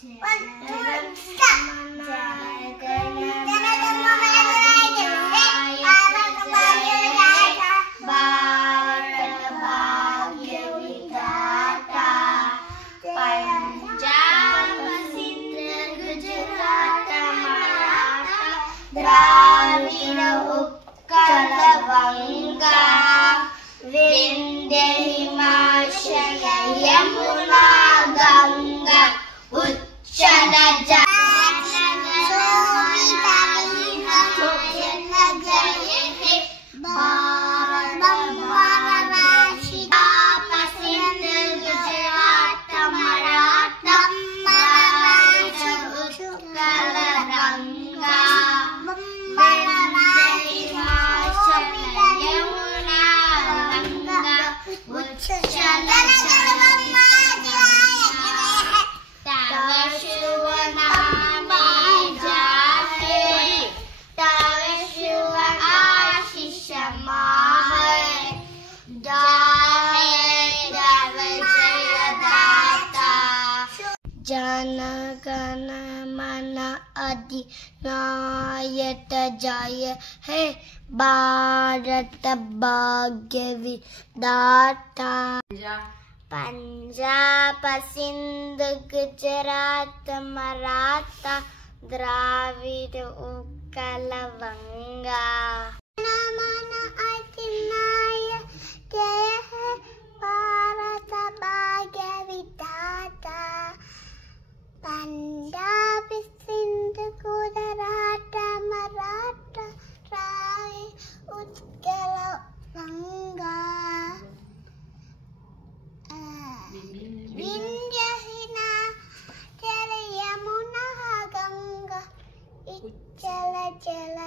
द्राविड उत्कल गंगा विंध्य हिमाचल यमुना गंगा उच्चल जनगण मन अधिनायक जय हे भारत भाग्य विधाता। पंजाब सिंध गुजरात मराठा द्राविड उत्कल गंगा मन अधिनायक जय हे भारत भाग्य विधाता। पंजाब सिंध गुजरात मराठा द्राविड उत्कल गंगा विंध्य हिमाचल यमुना गंगा उच्चल जल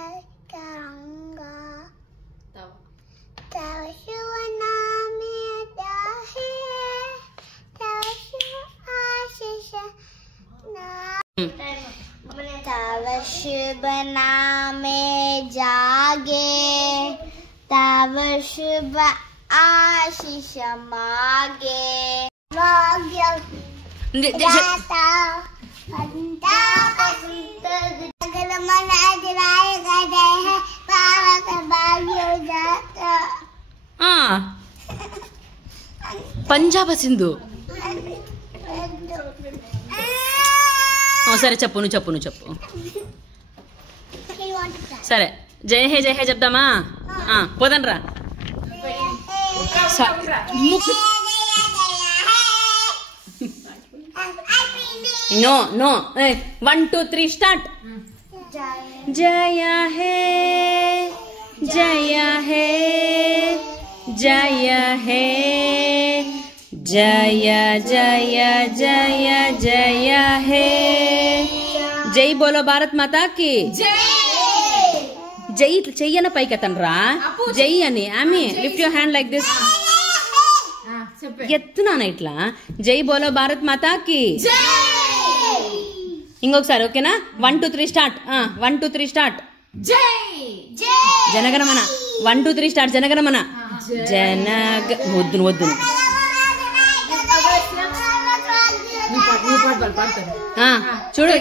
गंगा तव शुभ नाम जाहे तव शुभ आशीष तव शुभ नाम जागे तव शुभ आशीष मागे పంజాబ్ సింధు సరే చెప్పు నువ్వు చెప్పు సరే జై హే చెప్దామా పోదనరా नो 1 2 3 स्टार्ट। जय हे जय हे जय हे जय जय जय जय हे। जय बोलो भारत माता की जय చెయ్యన పైకెత్తనరా జై అని ఆమె lift your hand like this ఎత్తునానా ఇట్లా జై బోలో భారత్ మాతా కి ఇంకొకసారి ఓకేనా 1 2 3 start 1 2 3 start Janaganamana 1 2 3 start Janaganamana జనగ వద్దు చూడు